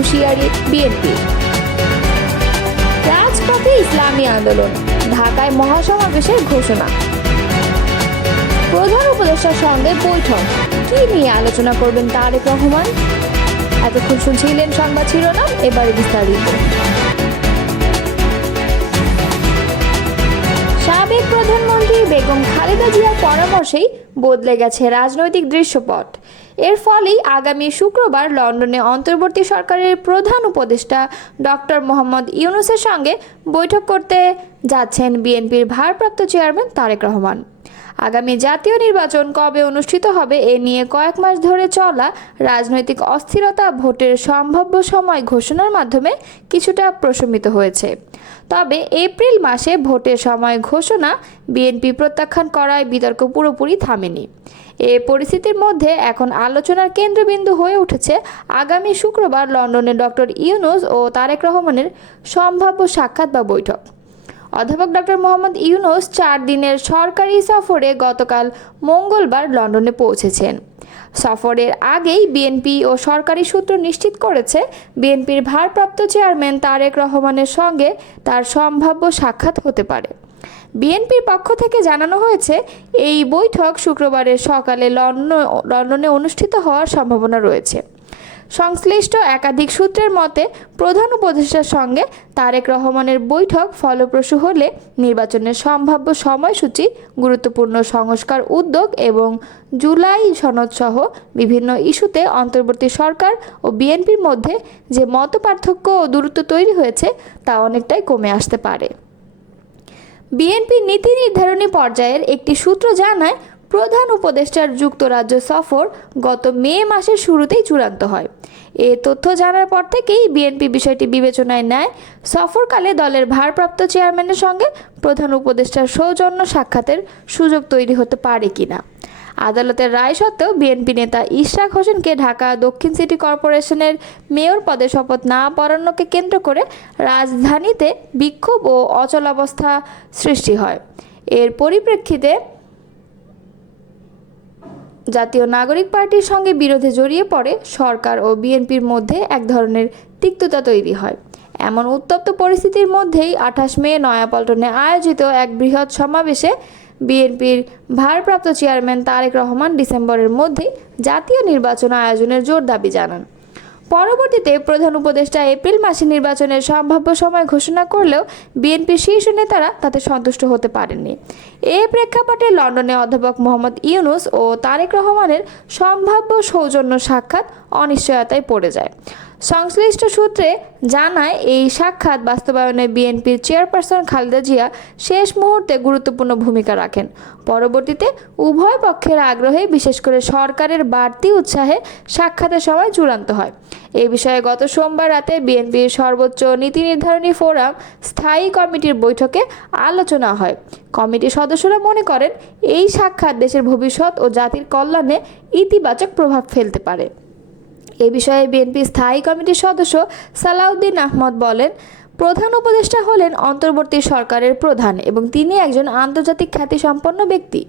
হুঁশিয়ারি বিএনপি। রাজপথে ইসলামী আন্দোলন, ঢাকায় মহাসমাবেশের ঘোষণা। প্রধান উপদেষ্টার সঙ্গে বৈঠক, কি নিয়ে আলোচনা করবেন তারেক রহমান? এতক্ষণ শুনছিলেন সংবাদ শিরোনাম, এবারে বিস্তারিত। সাবেক প্রধানমন্ত্রী বেগম খালেদা জিয়ার পরামর্শেই বদলে গেছে রাজনৈতিক দৃশ্যপট। এর ফলেই আগামী শুক্রবার লন্ডনে অন্তর্বর্তী সরকারের প্রধান উপদেষ্টা ডক্টর মোহাম্মদ ইউনূসের সঙ্গে বৈঠক করতে যাচ্ছেন বিএনপির ভারপ্রাপ্ত চেয়ারম্যান তারেক রহমান। আগামী জাতীয় নির্বাচন কবে অনুষ্ঠিত হবে এ নিয়ে কয়েক মাস ধরে চলা রাজনৈতিক অস্থিরতা ভোটের সম্ভাব্য সময় ঘোষণার মাধ্যমে কিছুটা প্রশমিত হয়েছে। তবে এপ্রিল মাসে ভোটের সময় ঘোষণা বিএনপি প্রত্যাখ্যান করায় বিতর্ক পুরোপুরি থামেনি। এ পরিস্থিতির মধ্যে এখন আলোচনার কেন্দ্রবিন্দু হয়ে উঠেছে আগামী শুক্রবার লন্ডনে ডক্টর ইউনূস ও তারেক রহমানের সম্ভাব্য সাক্ষাৎ বা বৈঠক। অধ্যাপক ডক্টর মোহাম্মদ ইউনূস 4 দিনের সরকারি সফরে গতকাল মঙ্গলবার লন্ডনে পৌঁছেছেন। সফরের আগেই বিএনপি ও সরকারি সূত্র নিশ্চিত করেছে বিএনপির ভারপ্রাপ্ত চেয়ারম্যান তারেক রহমানের সঙ্গে তার সম্ভাব্য সাক্ষাৎ হতে পারে। বিএনপির পক্ষ থেকে জানানো হয়েছে এই বৈঠক শুক্রবারের সকালে লন্ডনে অনুষ্ঠিত হওয়ার সম্ভাবনা রয়েছে। সংশ্লিষ্ট একাধিক সূত্রের মতে প্রধান উপদেষ্টার সঙ্গে তারেক রহমানের বৈঠক ফলপ্রসূ হলে নির্বাচনের সম্ভাব্য সময়সূচি, গুরুত্বপূর্ণ সংস্কার উদ্যোগ এবং জুলাই সনদসহ বিভিন্ন ইস্যুতে অন্তর্বর্তী সরকার ও বিএনপির মধ্যে যে মতপার্থক্য ও দূরত্ব তৈরি হয়েছে তা অনেকটাই কমে আসতে পারে। বিএনপি নীতি নির্ধারণী পর্যায়ের একটি সূত্র জানায় প্রধান উপদেষ্টার যুক্তরাজ্য সফর গত মে মাসের শুরুতেই চূড়ান্ত হয়। এ তথ্য জানার পর থেকেই বিএনপি বিষয়টি বিবেচনায় নেয়। সফরকালে দলের ভারপ্রাপ্ত চেয়ারম্যানের সঙ্গে প্রধান উপদেষ্টার সৌজন্য সাক্ষাতের সুযোগ তৈরি হতে পারে কিনা। আদালতের রায় সত্ত্বেও বিএনপি নেতা ইশরাক হোসেনকে ঢাকা দক্ষিণ সিটি কর্পোরেশনের মেয়র পদে শপথ না পড়ানোকে কেন্দ্র করে রাজধানীতে বিক্ষোভ ও অচলাবস্থা সৃষ্টি হয়। এর পরিপ্রেক্ষিতে জাতীয় নাগরিক পার্টির সঙ্গে বিরোধে জড়িয়ে পড়ে সরকার ও বিএনপির মধ্যে এক ধরনের তিক্ততা তৈরি হয়। এমন উত্তপ্ত পরিস্থিতির মধ্যেই 28 মে নয়াপল্টনে আয়োজিত এক বৃহৎ সমাবেশে বিএনপির ভারপ্রাপ্ত চেয়ারম্যান তারেক রহমান ডিসেম্বরের মধ্যেই জাতীয় নির্বাচন আয়োজনের জোর দাবি জানান। পরবর্তীতে প্রধান উপদেষ্টা এপ্রিল মাসে নির্বাচনের সম্ভাব্য সময় ঘোষণা করলেও বিএনপির শীর্ষ নেতারা তাতে সন্তুষ্ট হতে পারেননি। এ প্রেক্ষাপটে লন্ডনে অধ্যাপক মোহাম্মদ ইউনূস ও তারেক রহমানের সম্ভাব্য সৌজন্য সাক্ষাৎ অনিশ্চয়তায় পড়ে যায়। সংশ্লিষ্ট সূত্রে জানায় এই সাক্ষাৎ বাস্তবায়নে বিএনপির চেয়ারপারসন খালেদা জিয়া শেষ মুহূর্তে গুরুত্বপূর্ণ ভূমিকা রাখেন। পরবর্তীতে উভয় পক্ষের আগ্রহে, বিশেষ করে সরকারের বাড়তি উৎসাহে সাক্ষাতের সময় চূড়ান্ত হয়। এই বিষয়ে গত সোমবার রাতে বিএনপির সর্বোচ্চ নীতি নির্ধারণী ফোরাম স্থায়ী কমিটির বৈঠকে আলোচনা হয়। কমিটির সদস্যরা মনে করেন এই সাক্ষাৎ দেশের ভবিষ্যৎ ও জাতির কল্যাণে ইতিবাচক প্রভাব ফেলতে পারে। এ বিষয়ে বিএনপি স্থায়ী কমিটির সদস্য সালাউদ্দিন আহমদ বলেন, প্রধান উপদেষ্টা হলেন অন্তর্বর্তী সরকারের প্রধান এবং তিনি একজন আন্তর্জাতিক খ্যাতিসম্পন্ন ব্যক্তি।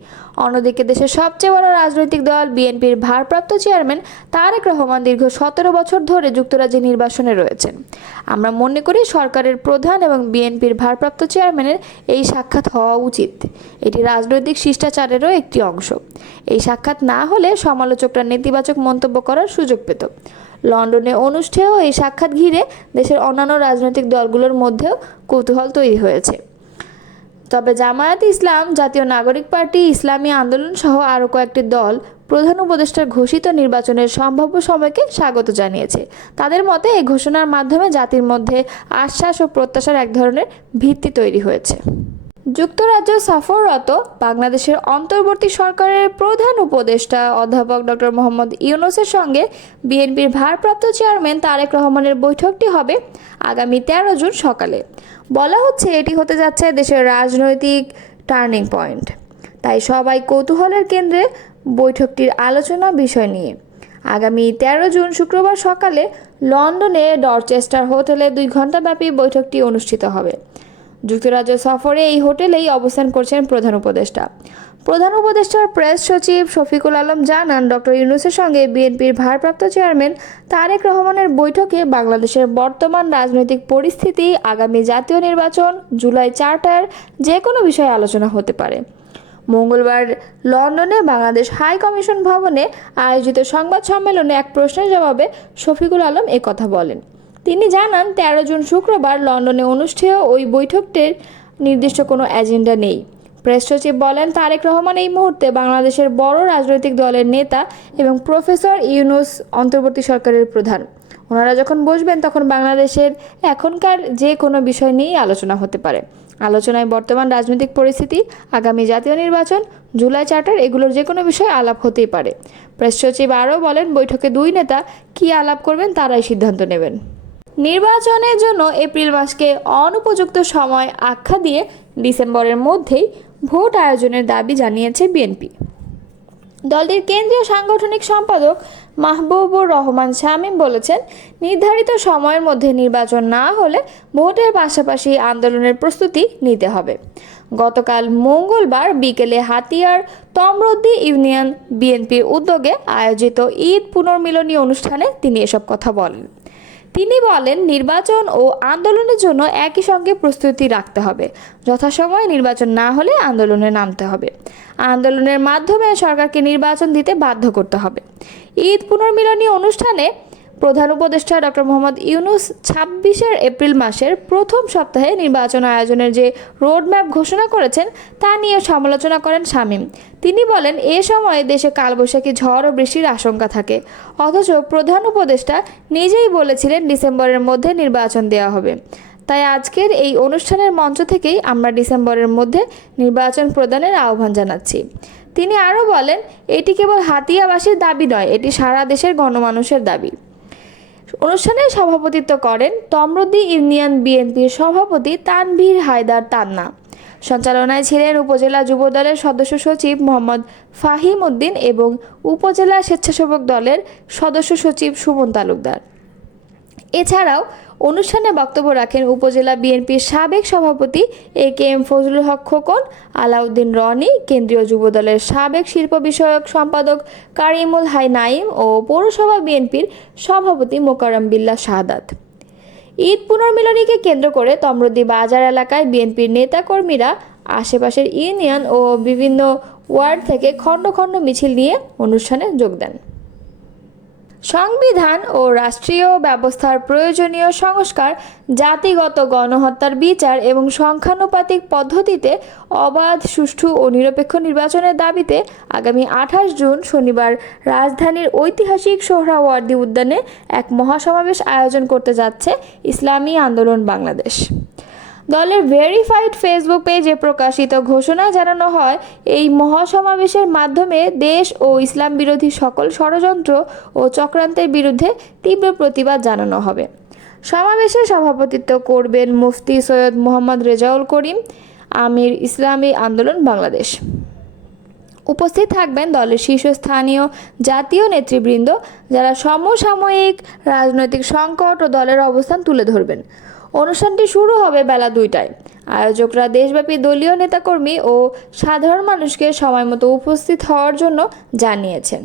অন্যদিকে দেশের সবচেয়ে বড় রাজনৈতিক দল বিএনপির ভারপ্রাপ্ত চেয়ারম্যান তারেক রহমান দীর্ঘ 17 বছর ধরে যুক্তরাজ্যে নির্বাসনে রয়েছেন। আমরা মনে করি সরকারের প্রধান এবং বিএনপির ভারপ্রাপ্ত চেয়ারম্যানের এই সাক্ষাৎ হওয়া উচিত। এটি রাজনৈতিক শিষ্টাচারেরও একটি অংশ। এই সাক্ষাৎ না হলে সমালোচকরা নেতিবাচক মন্তব্য করার সুযোগ পেত। লন্ডনে অনুষ্ঠেয় এই সাক্ষাৎ ঘিরে দেশের অন্যান্য রাজনৈতিক দলগুলোর মধ্যেও কৌতূহল তৈরি হয়েছে। তবে জামায়াতে ইসলাম, জাতীয় নাগরিক পার্টি, ইসলামী আন্দোলন সহ আরও কয়েকটি দল প্রধান উপদেষ্টার ঘোষিত নির্বাচনের সম্ভাব্য সময়কে স্বাগত জানিয়েছে। তাদের মতে এই ঘোষণার মাধ্যমে জাতির মধ্যে আশ্বাস ও প্রত্যাশার এক ধরনের ভিত্তি তৈরি হয়েছে। যুক্তরাজ্য সফররত বাংলাদেশের অন্তর্বর্তী সরকারের প্রধান উপদেষ্টা অধ্যাপক ডক্টর মোহাম্মদ ইউনূসের সঙ্গে বিএনপির ভারপ্রাপ্ত চেয়ারম্যান তারেক রহমানের বৈঠকটি হবে আগামী 13 জুন সকালে। বলা হচ্ছে এটি হতে যাচ্ছে দেশের রাজনৈতিক টার্নিং পয়েন্ট। তাই সবাই কৌতূহলের কেন্দ্রে বৈঠকটির আলোচনা বিষয় নিয়ে। আগামী 13 জুন শুক্রবার সকালে লন্ডনে ডরচেস্টার হোটেলে 2 ঘণ্টাব্যাপী বৈঠকটি অনুষ্ঠিত হবে। যুক্তরাজ্য সফরে এই হোটেলেই অবস্থান করছেন প্রধান উপদেষ্টা। প্রধান উপদেষ্টার প্রেস সচিব শফিকুল আলম জানান, ডক্টর ইউনূসের সঙ্গে বিএনপির ভারপ্রাপ্ত চেয়ারম্যান তারেক রহমানের বৈঠকে বাংলাদেশের বর্তমান রাজনৈতিক পরিস্থিতি, আগামী জাতীয় নির্বাচন, জুলাই চার্টার যে কোনো বিষয়ে আলোচনা হতে পারে। মঙ্গলবার লন্ডনে বাংলাদেশ হাই কমিশন ভবনে আয়োজিত সংবাদ সম্মেলনে এক প্রশ্নের জবাবে শফিকুল আলম একথা বলেন। তিনি জানান, 13 জুন শুক্রবার লন্ডনে অনুষ্ঠেয় ওই বৈঠকটির নির্দিষ্ট কোনো এজেন্ডা নেই। প্রেস সচিব বলেন, তারেক রহমান এই মুহূর্তে বাংলাদেশের বড় রাজনৈতিক দলের নেতা এবং প্রফেসর ইউনূস অন্তর্বর্তী সরকারের প্রধান। ওনারা যখন বসবেন তখন বাংলাদেশের এখনকার যে কোনো বিষয় নিয়েই আলোচনা হতে পারে। আলোচনায় বর্তমান রাজনৈতিক পরিস্থিতি, আগামী জাতীয় নির্বাচন, জুলাই চার্টার এগুলোর যে কোনো বিষয়ে আলাপ হতেই পারে। প্রেস সচিব আরও বলেন, বৈঠকে দুই নেতা কী আলাপ করবেন তারাই সিদ্ধান্ত নেবেন। নির্বাচনের জন্য এপ্রিল মাসকে অনুপযুক্ত সময় আখ্যা দিয়ে ডিসেম্বরের মধ্যেই ভোট আয়োজনের দাবি জানিয়েছে বিএনপি। দলটির কেন্দ্রীয় সাংগঠনিক সম্পাদক মাহবুবুর রহমান শামীম বলেছেন, নির্ধারিত সময়ের মধ্যে নির্বাচন না হলে ভোটের পাশাপাশি আন্দোলনের প্রস্তুতি নিতে হবে। গতকাল মঙ্গলবার বিকেলে হাতিয়ার তমরুদ্দি ইউনিয়ন বিএনপির উদ্যোগে আয়োজিত ঈদ পুনর্মিলনী অনুষ্ঠানে তিনি এসব কথা বলেন। তিনি বলেন, নির্বাচন ও আন্দোলনের জন্য একই সঙ্গে প্রস্তুতি রাখতে হবে। যথাসময়ে নির্বাচন না হলে আন্দোলনে নামতে হবে। আন্দোলনের মাধ্যমে সরকারকে নির্বাচন দিতে বাধ্য করতে হবে। ঈদ পুনর্মিলনী অনুষ্ঠানে প্রধান উপদেষ্টা ডক্টর মোহাম্মদ ইউনূস 26 এপ্রিল মাসের প্রথম সপ্তাহে নির্বাচন আয়োজনের যে রোডম্যাপ ঘোষণা করেছেন তা নিয়ে সমালোচনা করেন শামীম। তিনি বলেন, এ সময়ে দেশে কালবৈশাখী ঝড় ও বৃষ্টির আশঙ্কা থাকে, অথচ প্রধান উপদেষ্টা নিজেই বলেছিলেন ডিসেম্বরের মধ্যে নির্বাচন দেওয়া হবে। তাই আজকের এই অনুষ্ঠানের মঞ্চ থেকেই আমরা ডিসেম্বরের মধ্যে নির্বাচন প্রদানের আহ্বান জানাচ্ছি। তিনি আরও বলেন, এটি কেবল হাতিয়াবাসীর দাবি নয়, এটি সারা দেশের গণমানুষের দাবি। অনুষ্ঠানে সভাপতিত্ব করেন তমরুদ্দি ইউনিয়ন বিএনপির সভাপতি তানভীর হায়দার তান্না। সঞ্চালনায় ছিলেন উপজেলা যুবদলের সদস্য সচিব মোহাম্মদ ফাহিম উদ্দিন এবং উপজেলা স্বেচ্ছাসেবক দলের সদস্য সচিব সুমন তালুকদার। এছাড়াও অনুষ্ঠানে বক্তব্য রাখেন উপজেলা বিএনপির সাবেক সভাপতি AKM ফজলুল হক খোকন, আলাউদ্দিন রনি, কেন্দ্রীয় যুবদলের সাবেক শিল্প বিষয়ক সম্পাদক কারিমুল হাই নাইম ও পৌরসভা বিএনপির সভাপতি মোকাররম বিল্লাহ শাহাদাত। ঈদ পুনর্মিলনীকে কেন্দ্র করে তমরুদ্দি বাজার এলাকায় বিএনপির নেতাকর্মীরা আশেপাশের ইউনিয়ন ও বিভিন্ন ওয়ার্ড থেকে খণ্ড খণ্ড মিছিল নিয়ে অনুষ্ঠানে যোগ দেন। সংবিধান ও রাষ্ট্রীয় ব্যবস্থার প্রয়োজনীয় সংস্কার, জাতিগত গণহত্যার বিচার এবং সংখ্যানুপাতিক পদ্ধতিতে অবাধ, সুষ্ঠু ও নিরপেক্ষ নির্বাচনের দাবিতে আগামী 28 জুন শনিবার রাজধানীর ঐতিহাসিক সোহরাওয়ার্দী উদ্যানে এক মহাসমাবেশ আয়োজন করতে যাচ্ছে ইসলামী আন্দোলন বাংলাদেশ। দলের ভেরিফাইড ফেসবুক পেজে প্রকাশিত ঘোষণায় জানানো হয়, এই মহাসমাবেশের মাধ্যমে দেশ ও ইসলাম বিরোধী সকল ষড়যন্ত্র ও চক্রান্তের বিরুদ্ধে তীব্র প্রতিবাদ জানানো হবে। সমাবেশে সভাপতিত্ব করবেন মুফতি সৈয়দ মোহাম্মদ রেজাউল করিম, আমির ইসলামী আন্দোলন বাংলাদেশ। উপস্থিত থাকবেন দলের শীর্ষস্থানীয় জাতীয় নেতৃবৃন্দ, যারা সমসাময়িক রাজনৈতিক সংকট ও দলের অবস্থান তুলে ধরবেন। অনুষ্ঠানটি শুরু হবে বেলা 2টায়। আয়োজকরা দেশব্যাপী দলীয় নেতাকর্মী ও সাধারণ মানুষকে সময়মতো উপস্থিত হওয়ার জন্য জানিয়েছেন।